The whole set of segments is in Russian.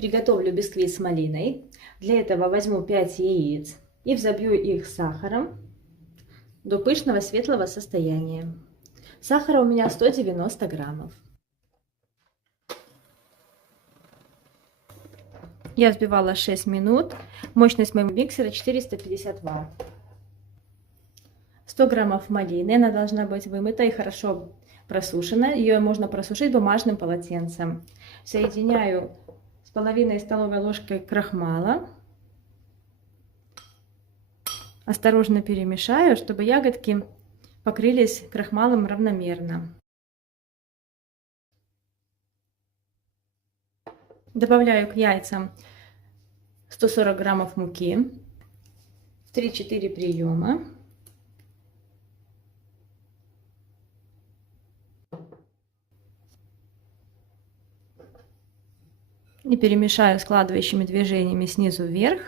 Приготовлю бисквит с малиной. Для этого возьму 5 яиц и взобью их сахаром до пышного светлого состояния. Сахара у меня 190 граммов. Я взбивала 6 минут. Мощность моего миксера 450 Вт. 100 граммов малины. Она должна быть вымыта и хорошо просушена. Ее можно просушить бумажным полотенцем. Соединяю с половиной столовой ложкой крахмала. Осторожно перемешаю, чтобы ягодки покрылись крахмалом равномерно. Добавляю к яйцам 140 граммов муки в 3-4 приема. И перемешаю складывающими движениями снизу вверх.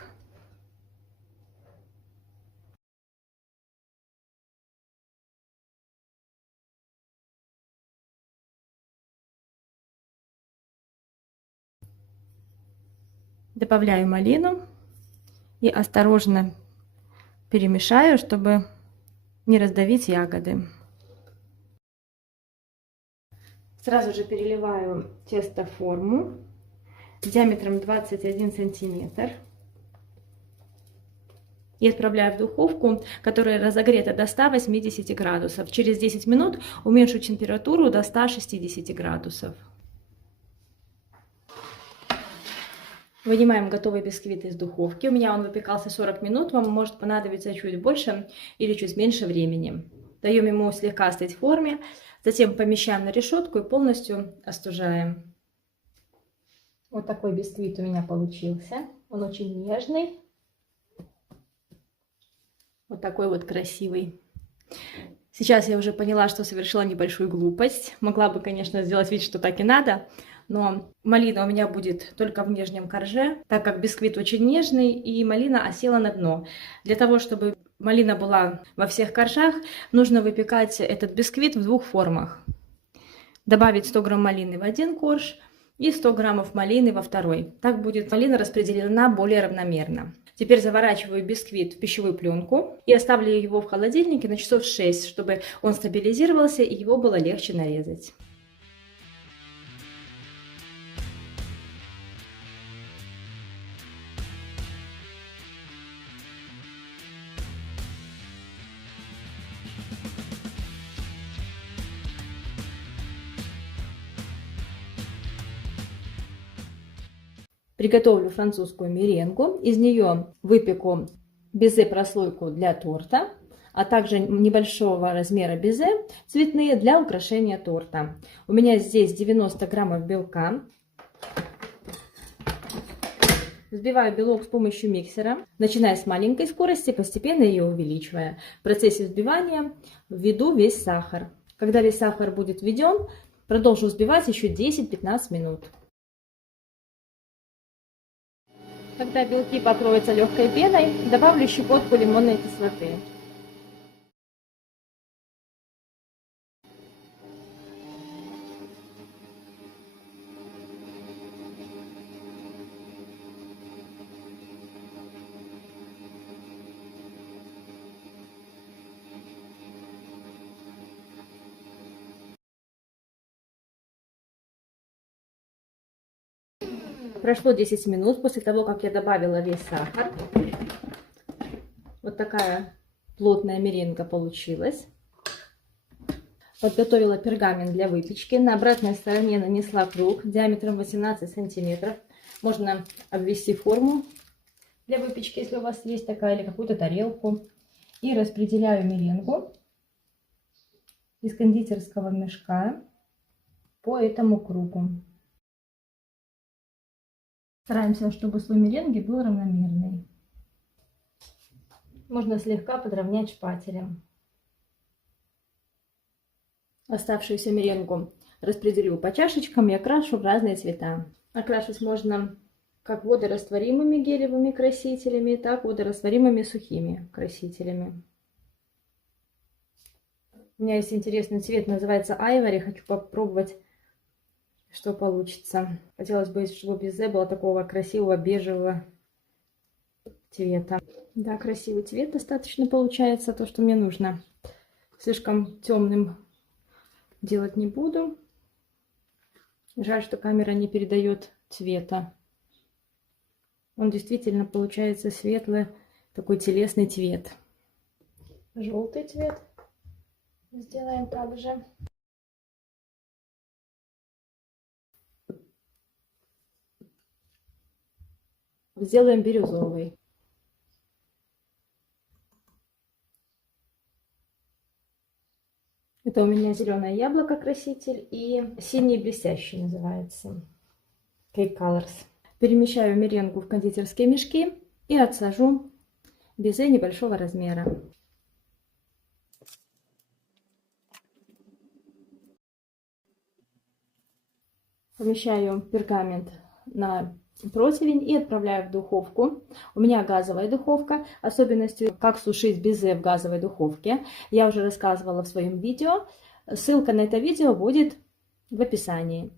Добавляю малину и осторожно перемешаю, чтобы не раздавить ягоды. Сразу же переливаю тесто в форму диаметром 21 сантиметр и отправляю в духовку, которая разогрета до 180 градусов. Через 10 минут уменьшу температуру до 160 градусов. Вынимаем готовый бисквит из духовки. У меня он выпекался 40 минут, вам может понадобиться чуть больше или чуть меньше времени. Даем ему слегка остыть в форме, затем помещаем на решетку и полностью остужаем. Вот такой бисквит у меня получился. Он очень нежный. Вот такой вот красивый. Сейчас я уже поняла, что совершила небольшую глупость. Могла бы, конечно, сделать вид, что так и надо. Но малина у меня будет только в нижнем корже, так как бисквит очень нежный и малина осела на дно. Для того, чтобы малина была во всех коржах, нужно выпекать этот бисквит в двух формах. Добавить 100 грамм малины в один корж и 100 граммов малины во второй. Так будет малина распределена более равномерно. Теперь заворачиваю бисквит в пищевую пленку и оставлю его в холодильнике на часов 6, чтобы он стабилизировался и его было легче нарезать. Приготовлю французскую меренгу. Из нее выпеку безе-прослойку для торта, а также небольшого размера безе цветные для украшения торта. У меня здесь 90 граммов белка. Взбиваю белок с помощью миксера, начиная с маленькой скорости, постепенно ее увеличивая. В процессе взбивания введу весь сахар. Когда весь сахар будет введен, продолжу взбивать еще 10-15 минут. Когда белки покроются легкой пеной, добавлю щепотку лимонной кислоты. Прошло 10 минут после того, как я добавила весь сахар. Вот такая плотная меренга получилась. Подготовила пергамент для выпечки. На обратной стороне нанесла круг диаметром 18 сантиметров. Можно обвести форму для выпечки, если у вас есть такая, или какую-то тарелку. И распределяю меренгу из кондитерского мешка по этому кругу. Стараемся, чтобы слой меренги был равномерный. Можно слегка подровнять шпателем. Оставшуюся меренгу распределю по чашечкам и окрашу в разные цвета. Окрашивать можно как водорастворимыми гелевыми красителями, так и водорастворимыми сухими красителями. У меня есть интересный цвет, называется айвори. Хочу попробовать что получится. Хотелось бы, чтобы безе было такого красивого бежевого цвета. Да, красивый цвет достаточно получается, то, что мне нужно. Слишком темным делать не буду. Жаль, что камера не передает цвета. Он действительно получается светлый, такой телесный цвет. Желтый цвет сделаем также. Сделаем бирюзовый. Это у меня зеленое яблоко краситель и синий блестящий называется. Cake Colors. Перемещаю меренгу в кондитерские мешки и отсажу безе небольшого размера. Помещаю пергамент на противень и отправляю в духовку. У меня газовая духовка. Особенностью, как сушить безе в газовой духовке, я уже рассказывала в своем видео. Ссылка на это видео будет в описании.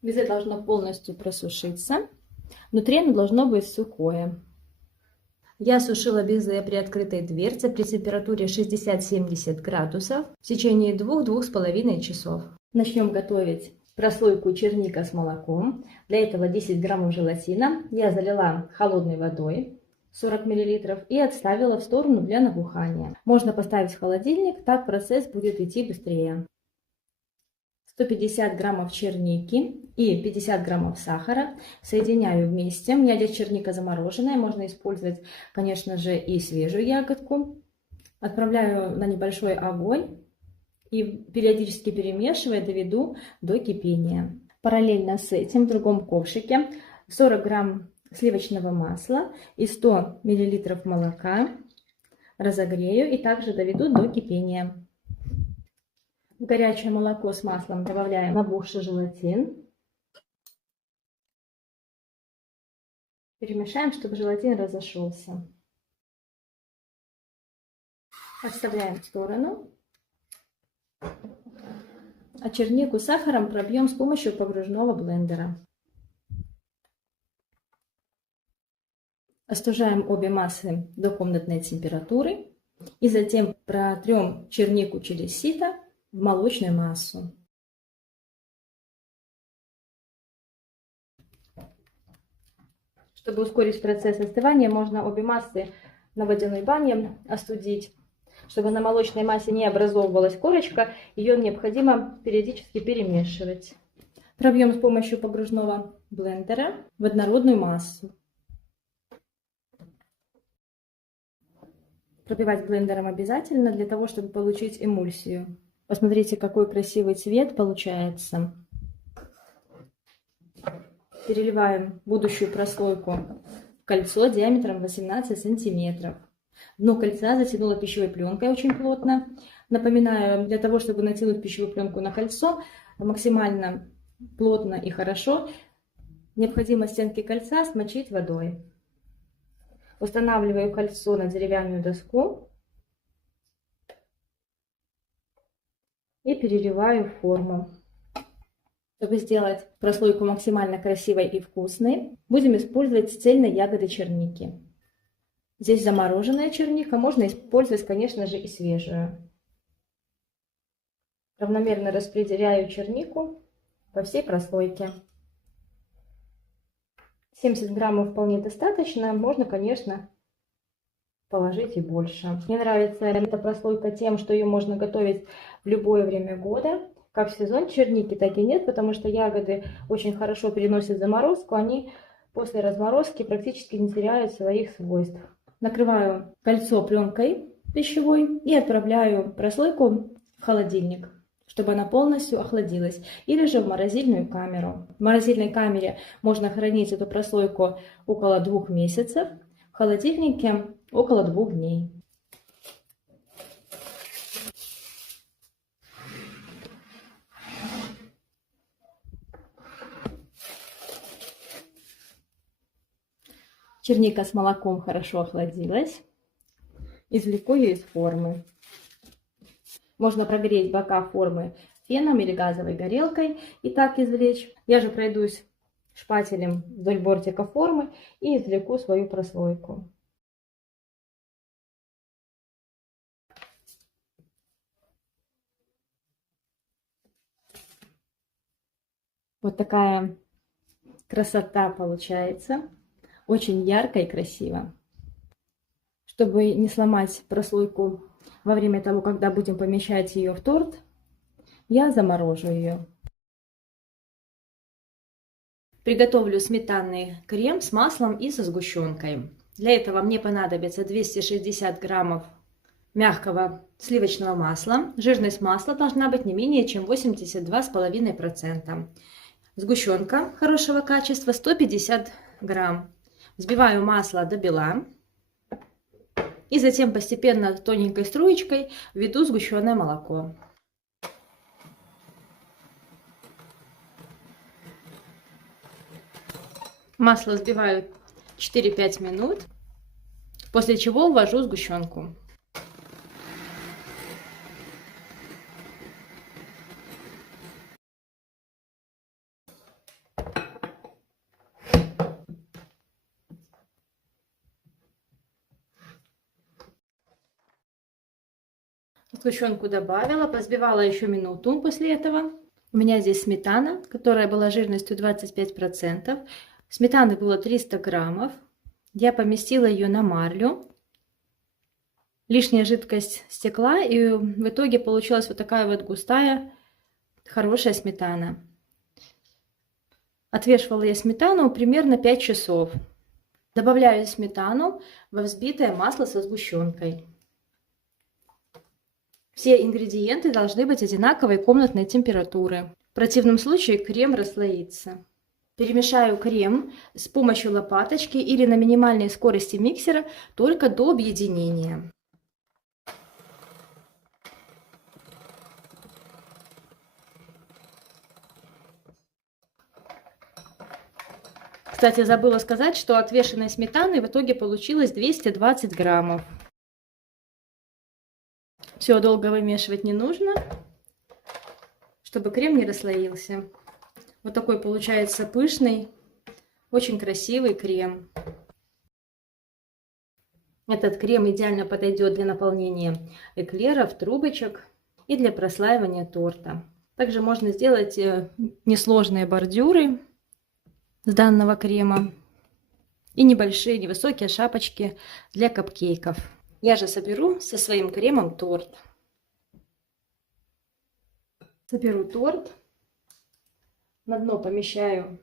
Безе должно полностью просушиться. Внутри оно должно быть сухое. Я сушила безе при открытой дверце при температуре 60-70 градусов в течение 2-2,5 часов. Начнем готовить прослойку черника с молоком. Для этого 10 граммов желатина я залила холодной водой 40 мл и отставила в сторону для набухания. Можно поставить в холодильник, так процесс будет идти быстрее. 150 граммов черники и 50 граммов сахара соединяю вместе. У меня здесь черника замороженная, можно использовать, конечно же, и свежую ягодку. Отправляю на небольшой огонь и периодически перемешивая доведу до кипения. Параллельно с этим в другом ковшике 40 грамм сливочного масла и 100 мл молока разогрею и также доведу до кипения. В горячее молоко с маслом добавляем набухший желатин. Перемешаем, чтобы желатин разошелся. Отставляем в сторону. А чернику с сахаром пробьем с помощью погружного блендера. Остужаем обе массы до комнатной температуры и затем протрем чернику через сито в молочную массу. Чтобы ускорить процесс остывания, можно обе массы на водяной бане остудить. Чтобы на молочной массе не образовывалась корочка, ее необходимо периодически перемешивать. Пробьем с помощью погружного блендера в однородную массу. Пробивать блендером обязательно для того, чтобы получить эмульсию. Посмотрите, какой красивый цвет получается. Переливаем будущую прослойку в кольцо диаметром 18 сантиметров. Дно кольца затянуло пищевой пленкой очень плотно. Напоминаю, для того, чтобы натянуть пищевую пленку на кольцо максимально плотно и хорошо, необходимо стенки кольца смочить водой. Устанавливаю кольцо на деревянную доску и переливаю в форму. Чтобы сделать прослойку максимально красивой и вкусной, будем использовать цельные ягоды черники. Здесь замороженная черника, можно использовать, конечно же, и свежую. Равномерно распределяю чернику по всей прослойке. 70 граммов вполне достаточно, можно, конечно, положить и больше. Мне нравится эта прослойка тем, что ее можно готовить в любое время года. Как в сезон черники, так и нет, потому что ягоды очень хорошо переносят заморозку, они после разморозки практически не теряют своих свойств. Накрываю кольцо пленкой пищевой и отправляю прослойку в холодильник, чтобы она полностью охладилась, или же в морозильную камеру. В морозильной камере можно хранить эту прослойку около 2 месяцев, в холодильнике около 2 дней. Черника с молоком хорошо охладилась. Извлеку ее из формы. Можно прогреть бока формы феном или газовой горелкой и так извлечь. Я же пройдусь шпателем вдоль бортика формы и извлеку свою прослойку. Вот такая красота получается. Очень ярко и красиво. Чтобы не сломать прослойку во время того, когда будем помещать ее в торт, я заморожу ее. Приготовлю сметанный крем с маслом и со сгущенкой. Для этого мне понадобится 260 граммов мягкого сливочного масла. Жирность масла должна быть не менее чем 82,5%. Сгущенка хорошего качества 150 грамм. Взбиваю масло до бела. И затем постепенно тоненькой струечкой введу сгущенное молоко. Масло взбиваю 4-5 минут, после чего ввожу сгущенку. Сгущенку добавила, позбивала еще минуту после этого. У меня здесь сметана, которая была жирностью 25%. Сметаны было 300 граммов. Я поместила ее на марлю. Лишняя жидкость стекла, и в итоге получилась вот такая вот густая, хорошая сметана. Отвешивала я сметану примерно 5 часов. Добавляю сметану во взбитое масло со сгущенкой. Все ингредиенты должны быть одинаковой комнатной температуры. В противном случае крем расслоится. Перемешаю крем с помощью лопаточки или на минимальной скорости миксера только до объединения. Кстати, забыла сказать, что отвешенной сметаны в итоге получилось 220 граммов. Все долго вымешивать не нужно, чтобы крем не расслоился. Вот такой получается пышный, очень красивый крем. Этот крем идеально подойдет для наполнения эклеров, трубочек и для прослаивания торта. Также можно сделать несложные бордюры с данного крема и небольшие, невысокие шапочки для капкейков. Я же соберу со своим кремом торт. Соберу торт. На дно помещаю.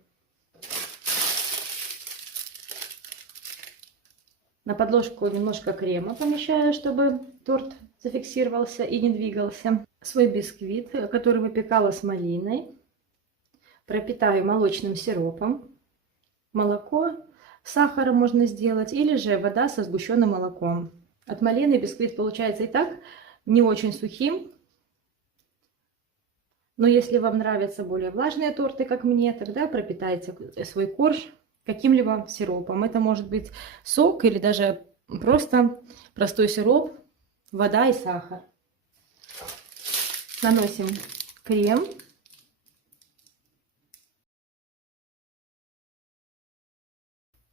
На подложку немножко крема помещаю, чтобы торт зафиксировался и не двигался. Свой бисквит, который выпекала с малиной, пропитаю молочным сиропом. Молоко с сахаром можно сделать, или же вода со сгущенным молоком. От малины бисквит получается и так не очень сухим. Но если вам нравятся более влажные торты, как мне, тогда пропитайте свой корж каким-либо сиропом. Это может быть сок или даже просто простой сироп, вода и сахар. Наносим крем.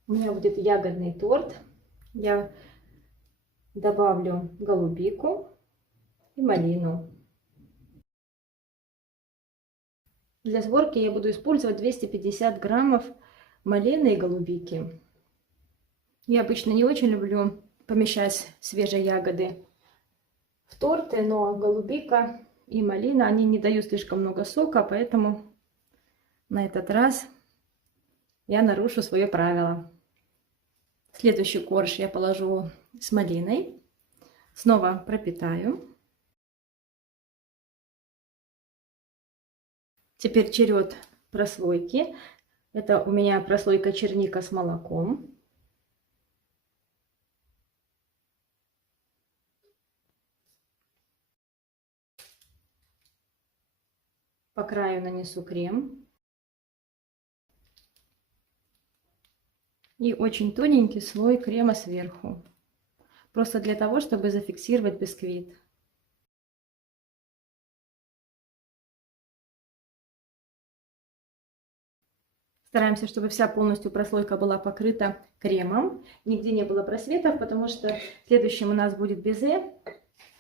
У меня будет ягодный торт. Я добавлю голубику и малину. Для сборки я буду использовать 250 граммов малины и голубики. Я обычно не очень люблю помещать свежие ягоды в торты, но голубика и малина, они не дают слишком много сока, поэтому на этот раз я нарушу свое правило. Следующий корж я положу с малиной. Снова пропитаю. Теперь черед прослойки. Это у меня прослойка черника с молоком. По краю нанесу крем. И очень тоненький слой крема сверху. Просто для того, чтобы зафиксировать бисквит. Стараемся, чтобы вся полностью прослойка была покрыта кремом, нигде не было просветов, потому что следующим у нас будет безе.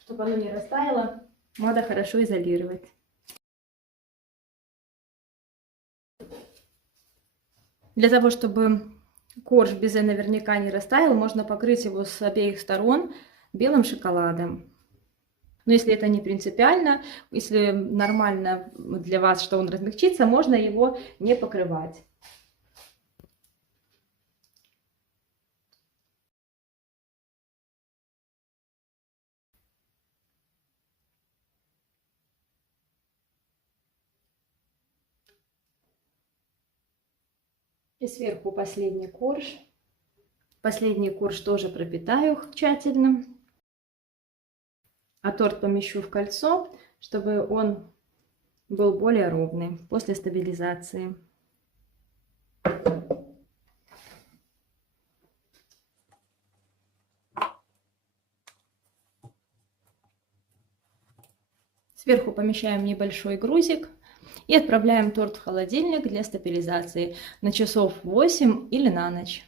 Чтобы оно не растаяло, надо хорошо изолировать. Для того, чтобы корж безе наверняка не растаял, можно покрыть его с обеих сторон белым шоколадом. Но если это не принципиально, если нормально для вас, что он размягчится, можно его не покрывать. И сверху последний корж. Последний корж тоже пропитаю тщательно. А торт помещу в кольцо, чтобы он был более ровный после стабилизации. Сверху помещаем небольшой грузик и отправляем торт в холодильник для стабилизации на часов 8 или на ночь.